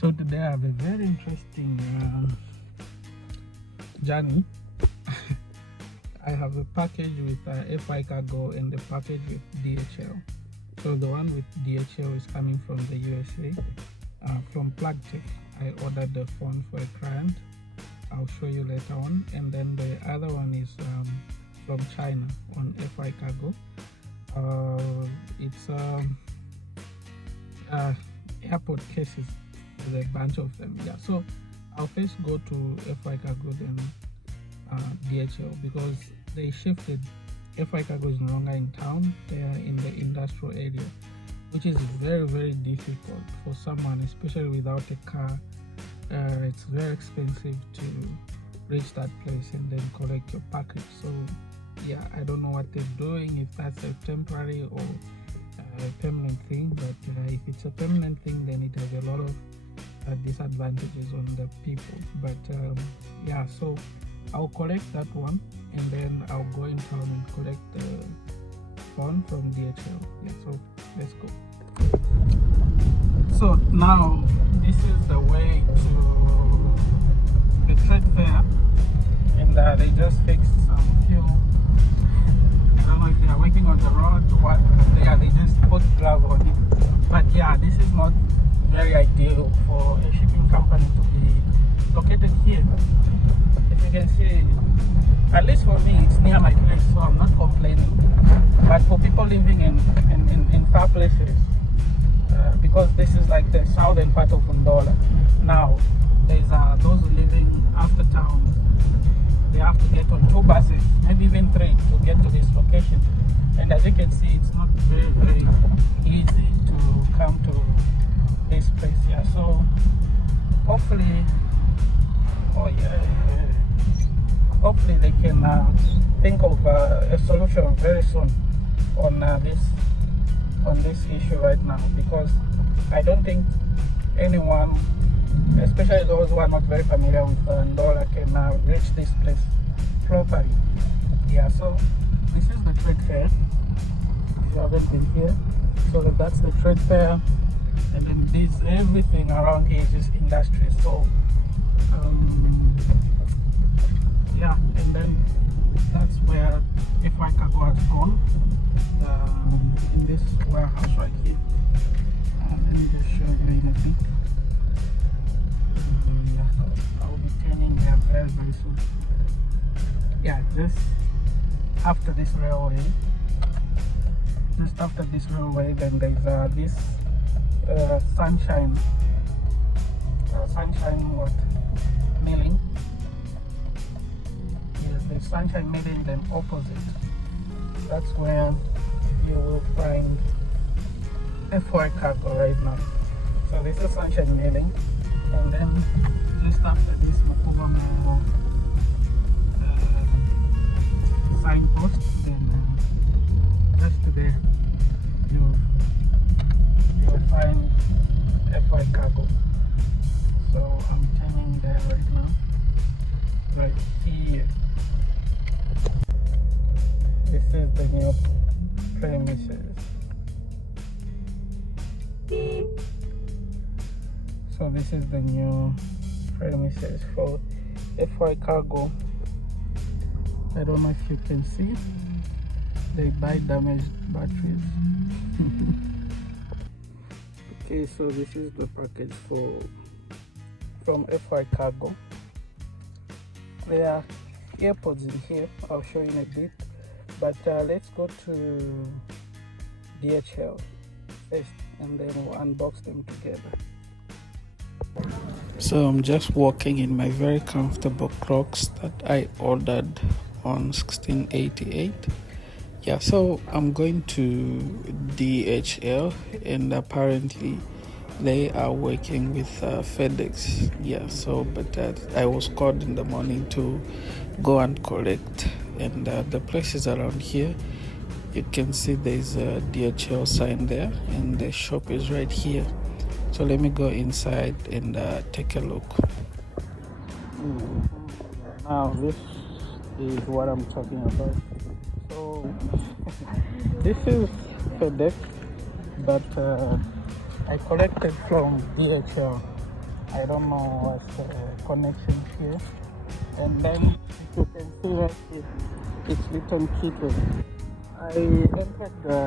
So today I have a very interesting journey. I have a package with FI Cargo and a package with DHL. So the one with DHL is coming from the USA, from PlugTech. I ordered the phone for a client. I'll show you later on. And then the other one is from China on FI Cargo. It's airport cases. There's a bunch of them. Yeah. So I'll first go to FI Cargo, then DHL, because they shifted. FI Cargo is no longer in town. They are in the industrial area, which is very, very difficult for someone, especially without a car. It's very expensive to reach that place and then collect your package. So yeah, I don't know what they're doing, if that's a temporary or a permanent thing, but if it's a permanent thing, then it has a lot of disadvantages on the people. But yeah, so I'll collect that one and then I'll go in town and collect the phone from DHL. Yeah, so let's go. So now this is the way to the trade fair, and they just fixed some fuel. I don't know if they are working on the road or what. Yeah, they just put gravel on it. But yeah, this is not very ideal for a shipping company to be located here. If you can see, at least for me, it's near my place, so I'm not complaining. But for people living in far places, because this is like the southern part of Undola, now there's those living after town. They have to get on 2 buses, maybe even 3, to get to this location. And as you can see, it's not very, very easy to come to this place here. So hopefully, hopefully they can think of a solution very soon on this issue right now, because I don't think anyone, especially those who are not very familiar with Ndola, can reach this place properly. Yeah, so this is the trade fair. If you haven't been here, so that's the trade fair, and then everything around here is just industry. So yeah, and then that's where FI Cargo has gone, in this warehouse right here. Let me just show you in a bit. Yeah, I'll be turning there very, very soon. Yeah, just after this railway, then there's this sunshine milling. Yes, the sunshine milling, then opposite, that's where you will find FI Cargo right now. So this is sunshine milling, and then just after this Makuvamo signpost, then just there you'll find FI Cargo. So I'm turning there right now, right here. This is the new premises. So this is the new premises for FI Cargo. I don't know if you can see. They buy damaged batteries. Okay, so this is the package from FI Cargo. There are AirPods in here. I'll show you in a bit. But let's go to DHL first, and then we'll unbox them together. So I'm just walking in my very comfortable Crocs that I ordered on 1688. Yeah, so I'm going to DHL, and apparently they are working with FedEx. Yeah, so but I was called in the morning to go and collect, and the places around here, you can see there's a DHL sign there, and the shop is right here. So let me go inside and take a look. Now this is what I'm talking about. So this is FedEx, but I collected from DHL. I don't know what's the connection here. And then you can see that it's written Kitwe. I entered the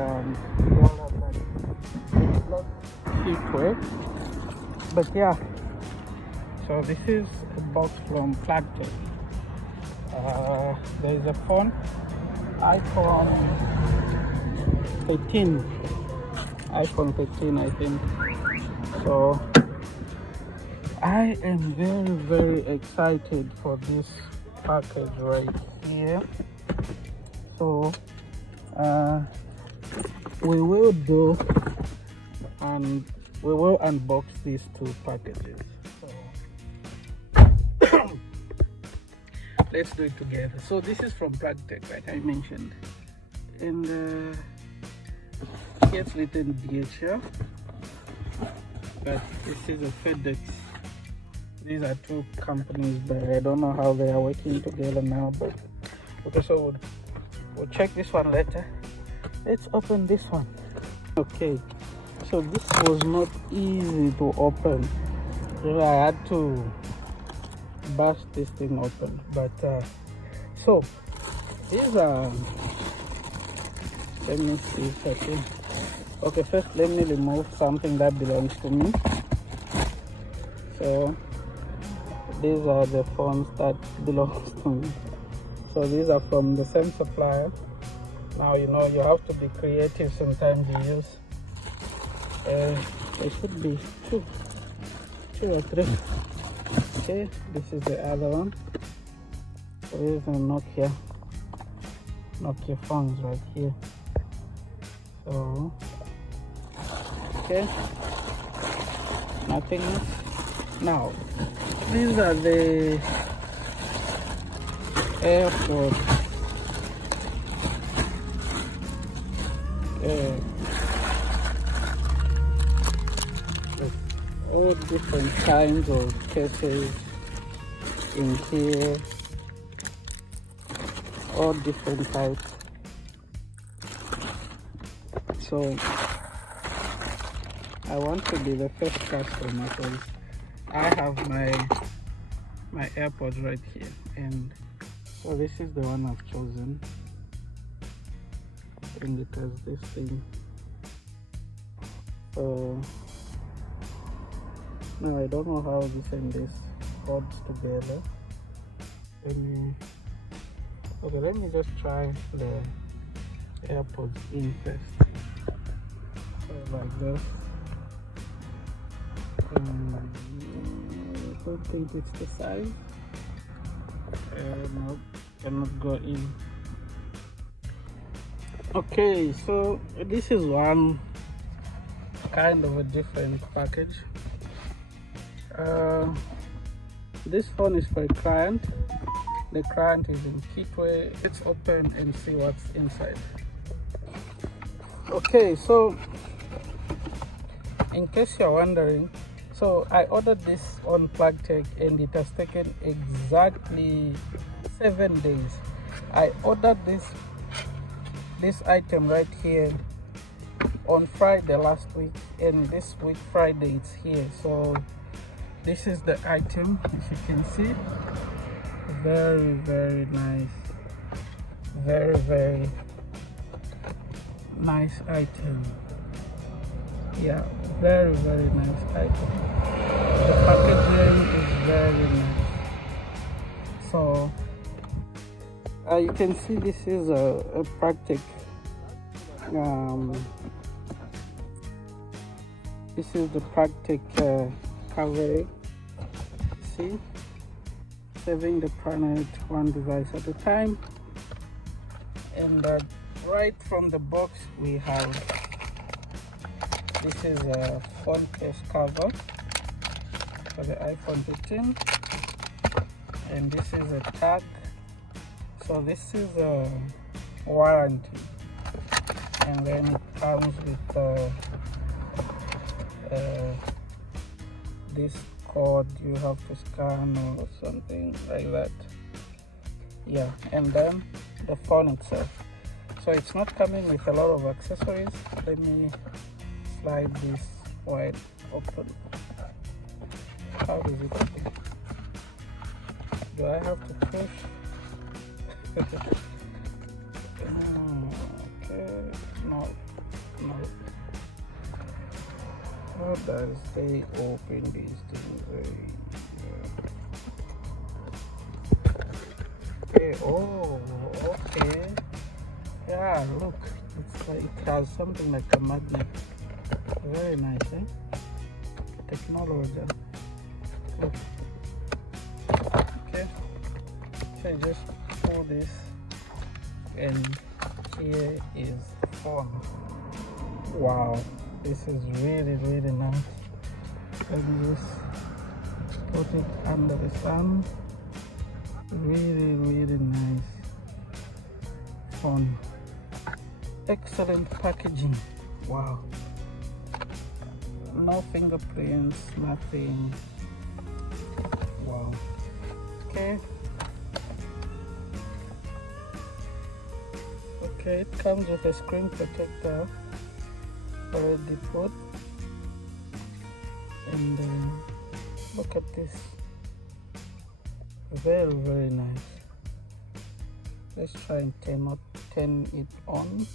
wallet, but it's not Kitwe. But yeah, so this is a box from Plugtech. There is a phone, iPhone 13, I think. So I am very excited for this package right here. So we will do, and we will unbox these two packages. So let's do it together. So this is from Plugtech, like I mentioned, and here's written DHL, but this is a FedEx. These are two companies, but I don't know how they are working together now. But okay, so we'll check this one later. Let's open this one. Okay, so this was not easy to open. I had to bust this thing open. But so these are, let me see if I can. Okay, first let me remove something that belongs to me. So these are the phones that belongs to me. So these are from the same supplier. Now you know you have to be creative. Sometimes you use there should be two or three. Okay, this is the other one. So here's a Nokia phones right here. So okay, nothing else. Now these are the airport all different kinds of cases in here, all different types. So I want to be the first customer because I have my AirPods right here, and so this is the one I've chosen, and it has this thing. So now I don't know how this and this holds together. Let me just try the AirPods in first. So like this. I don't think it's the size. No, cannot go in. Okay, so this is one kind of a different package. This phone is for a client. The client is in Kitwe. Let's open and see what's inside. Okay, so in case you're wondering, so I ordered this on Plugtech and it has taken exactly 7 days. I ordered this item right here on Friday last week, and this week Friday it's here. So this is the item, as you can see. Very nice, very nice item. Yeah, very nice item. The packaging is very nice. So you can see this is a Plugtech. This is the Plugtech cover. See, saving the planet one device at a time. And right from the box we have, this is a phone case cover for the iPhone 15, and this is a tag. So this is a warranty, and then it comes with this code you have to scan or something like that. Yeah, and then the phone itself. So it's not coming with a lot of accessories. Let me slide this wide open. How does it feel? Do I have to push? Okay, no. How does they open these things? Okay, oh, okay. Yeah, look, it's like, it has something like a magnet. Very nice, eh? Technology. Look. Okay, so you just pull this, and here is phone. Wow, this is really nice. Let me just put it under the sun. Really nice phone. Excellent packaging. Wow, no fingerprints, nothing. Wow. Okay, it comes with a screen protector already put, and look at this. Very nice. Let's try and turn it on.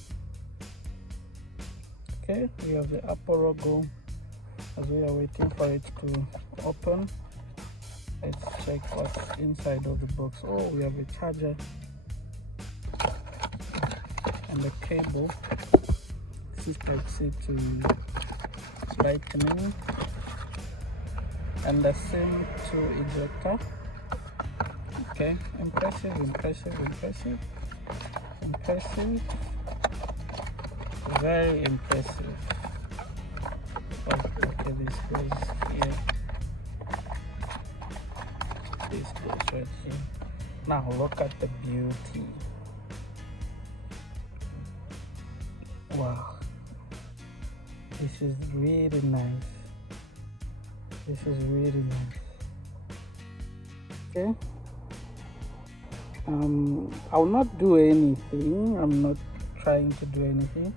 Okay, we have the Apple logo as we are waiting for it to open. Let's check what's inside of the box. Oh, we have a charger and a cable. This is type C to lightning, and the SIM to ejector. Okay, impressive. Very impressive. Oh, okay, this goes here. This goes right here. Now look at the beauty. Wow, this is really nice. Okay, I'll not do anything. I'm not trying to do anything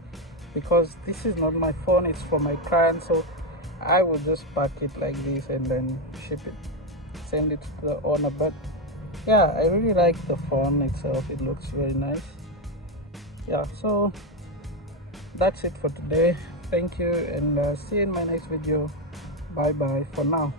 because this is not my phone, it's for my client. So I will just pack it like this and then ship it, send it to the owner. But yeah, I really like the phone itself. It looks very nice. Yeah, so that's it for today. Thank you, and see you in my next video. Bye bye for now.